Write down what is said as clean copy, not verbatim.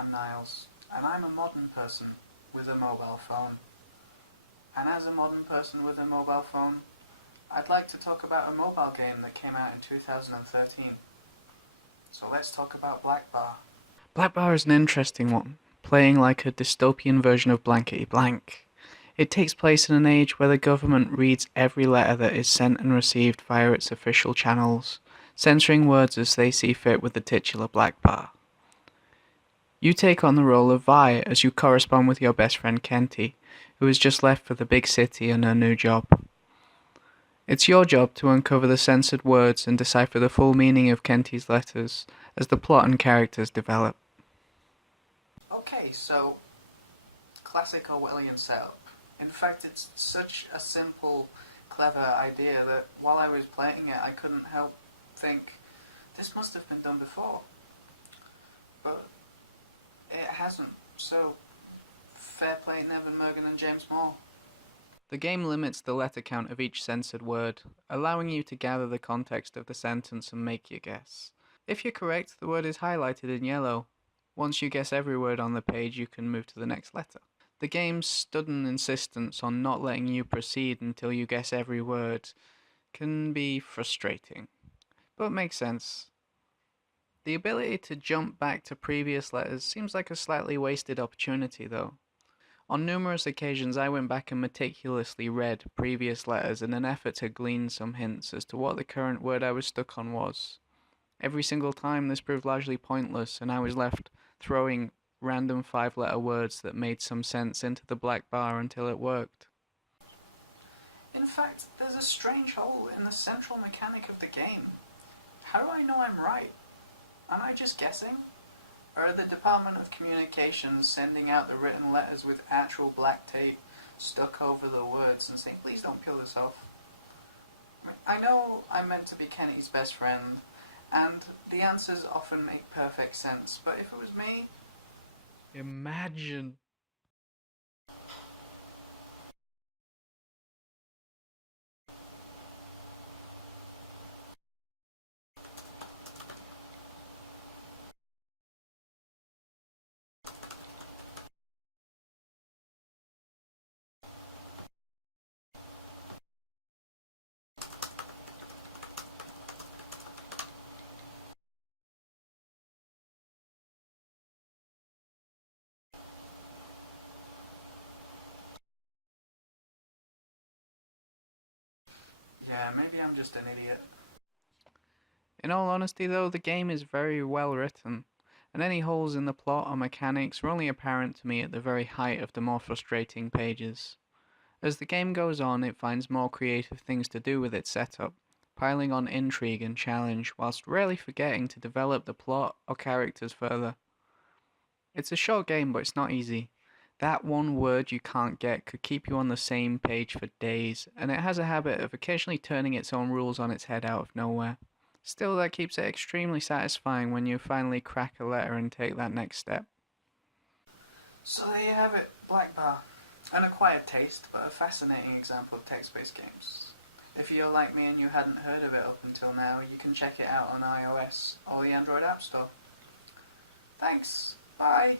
I'm Niles, and I'm a modern person with a mobile phone. And as a modern person with a mobile phone, I'd like to talk about a mobile game that came out in 2013. So let's talk about Blackbar. Blackbar is an interesting one, playing like a dystopian version of Blankety Blank. It takes place in an age where the government reads every letter that is sent and received via its official channels, censoring words as they see fit with the titular Blackbar. You take on the role of Vi as you correspond with your best friend Kenty, who has just left for the big city and her new job. It's your job to uncover the censored words and decipher the full meaning of Kenty's letters as the plot and characters develop. Okay, so classic Orwellian setup. In fact, it's such a simple, clever idea that while I was playing it, I couldn't help think, this must have been done before. But it hasn't, so fair play Nevin Mergen and James Moore. The game limits the letter count of each censored word, allowing you to gather the context of the sentence and make your guess. If you're correct, the word is highlighted in yellow. Once you guess every word on the page, you can move to the next letter. The game's stubborn insistence on not letting you proceed until you guess every word can be frustrating, but makes sense. The ability to jump back to previous letters seems like a slightly wasted opportunity though. On numerous occasions I went back and meticulously read previous letters in an effort to glean some hints as to what the current word I was stuck on was. Every single time this proved largely pointless and I was left throwing random 5-letter words that made some sense into the black bar until it worked. In fact, there's a strange hole in the central mechanic of the game. How do I know I'm right? Am I just guessing? Or are the Department of Communications sending out the written letters with actual black tape stuck over the words and saying, please don't peel this off? I know I'm meant to be Kenny's best friend, and the answers often make perfect sense, but if it was me... Imagine. Yeah, maybe I'm just an idiot. In all honesty though, the game is very well written, and any holes in the plot or mechanics were only apparent to me at the very height of the more frustrating pages. As the game goes on, it finds more creative things to do with its setup, piling on intrigue and challenge whilst rarely forgetting to develop the plot or characters further. It's a short game, but it's not easy. That one word you can't get could keep you on the same page for days, and it has a habit of occasionally turning its own rules on its head out of nowhere. Still, that keeps it extremely satisfying when you finally crack a letter and take that next step. So there you have it, Blackbar. An acquired taste, but a fascinating example of text-based games. If you're like me and you hadn't heard of it up until now, you can check it out on iOS or the Android App Store. Thanks, bye!